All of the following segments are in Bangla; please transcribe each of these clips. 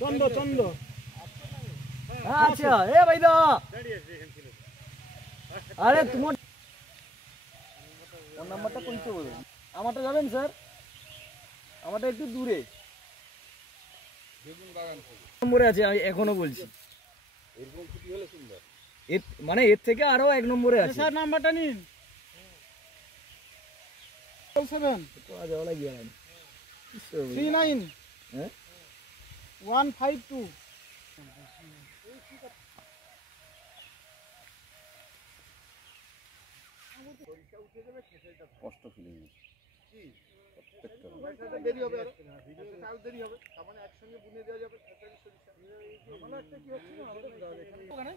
চন্দ্র চন্দ্র আচ্ছা এ ভাইদা আরে তোমার ফোন নাম্বারটা কইতে বলুন আমারটা যাবেন স্যার আমারটা একটু দূরে বেগুন বাগান নম্বরে আছে আমি এখনো বলছি এরকম কি হলো সুন্দর মানে এর থেকে আরো এক নম্বরে আছে স্যার নাম্বারটা নিন 7 তো আজ ওলা গিয়া 39 হ্যাঁ 152 কষ্ট ফিলিং কি প্রত্যেকটা দেরি হবে আর তাও দেরি হবে মানে একসঙ্গে বুনিয়ে দেওয়া যাবে সরকারি সরিষা মানে একটা কি হচ্ছে না আমাদের ওখানে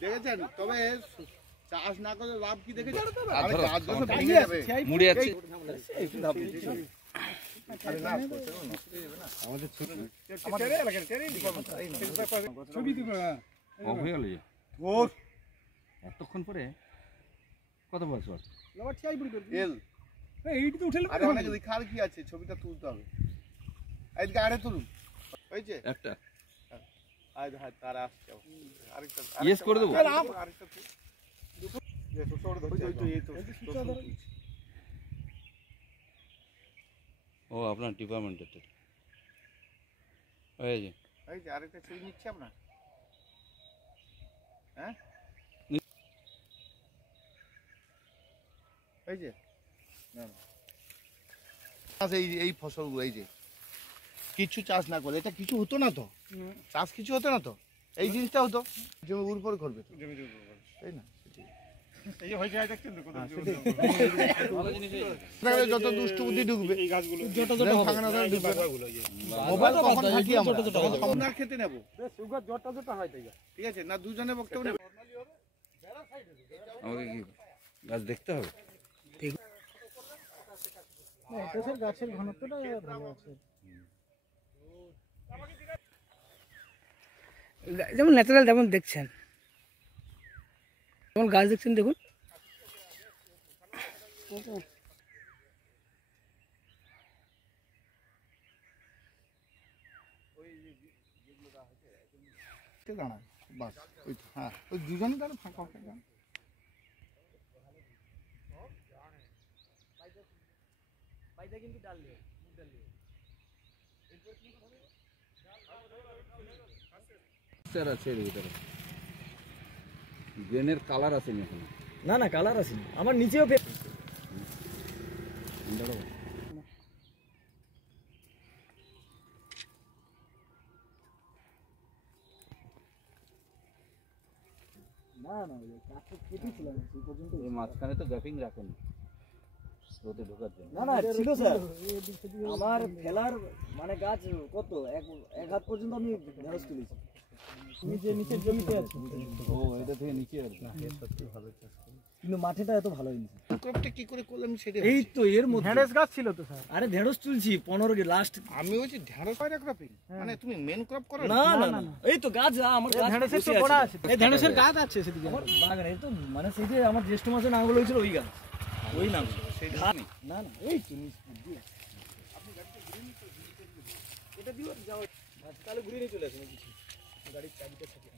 দেখেছেন তবে চাষ না করে লাভ কি দেখেছেন আরে গাছ তো ভেঙে যাবে মুড়ে যাচ্ছে একটু ধাপ দিচ্ছি আরে না আমাদের ছবি দিবা ও হয়ে গেল ওর এতক্ষণ পরে কত বয়স ওর লবার ঠিয়াই পড়ি করবি এল এইটি তো উঠেল আরে অনেক দেখার কি আছে ছবিটা তুলতে হবে এইদিকে আরে তুলুন হইছে একটা আজ হাত তারা আসছে আরেকটা ইয়েস করে দেব আরেকটা দেখো ছোট ধরছে এই তো ও আপনার ডিপার্টমেন্টের এই যে আরেকটা ছবি নিচ্ছে আপনার হ্যাঁ এই যে এই ফসলগুলো এই যে কিছু চাষ না করে এটা কিছু হতো না তো চাষ কিছু হতো না তো এই জিনিসটা হতো জমির উপর করবে তাই না এই হয়ে যায় দেখছেন তো যত দুষ্ট বুদ্ধি ঢুকবে এই গাছগুলো যত যত ফাঁকা ধরে ঢুকবে মোবাইল কখন থাকি আমরা আমরা খেতে নেব সুগার জটা জটা হয় তাই ঠিক আছে না দুজনে বক্তব্য নেব নরমালি হবে বেড়া সাইডে আমাকে কি গাছ দেখতে হবে ঠিক না এটা স্যার গাছের ঘনত্বটা ভালো আছে যেমন ন্যাচারাল যেমন দেখছেন যেমন গাছ দেখছেন দেখুন দাঁড়ায় বাস ওই হ্যাঁ ওই দুজনে দাঁড়ায় ফাঁকা ফাঁকা দাঁড়ায় কিন্তু ডাল দিয়ে ডাল দিয়ে স্যার আছে এর ভিতরে গ্রেনের কালার আছে না এখন না না কালার আছে আমার নিচেও না না কাছে কেটেছিল না সেই পর্যন্ত এই মাঝখানে তো গ্যাপিং রাখেন রোদে ঢোকার জন্য না না ছিল স্যার আমার ফেলার মানে গাছ কত এক হাত পর্যন্ত আমি ঢেঁড়স তুলেছি তুমি যে নিচের জমিতে আছো ও এটা থেকে নিচে আর সত্যি ভালো চাষ কিন্তু মাটিটা এত ভালো হয়নি ক্রপটা কি করে করলাম সেটা এই তো এর মধ্যে ঢেঁড়স গাছ ছিল তো স্যার আরে ঢেঁড়স তুলছি 15 কে লাস্ট আমি বলছি ঢেঁড়স হয় না ক্রপিং মানে তুমি মেন ক্রপ করো না না এই তো গাছ আমার গাছ ঢেঁড়সের তো বড় আছে এই ঢেঁড়সের গাছ আছে সেদিকে আমার বাগানে এই তো মানে সেই যে আমার জ্যৈষ্ঠ মাসে নাঙ্গল হয়েছিল ওই গাছ ওই নাম সেই ধান না না এই তো আপনি গাড়িতে ঘুরে নিতে এটা দিও যাও তাহলে ঘুরে নিয়ে চলে আসুন কিছু গাড়ির চাবিটা থাকে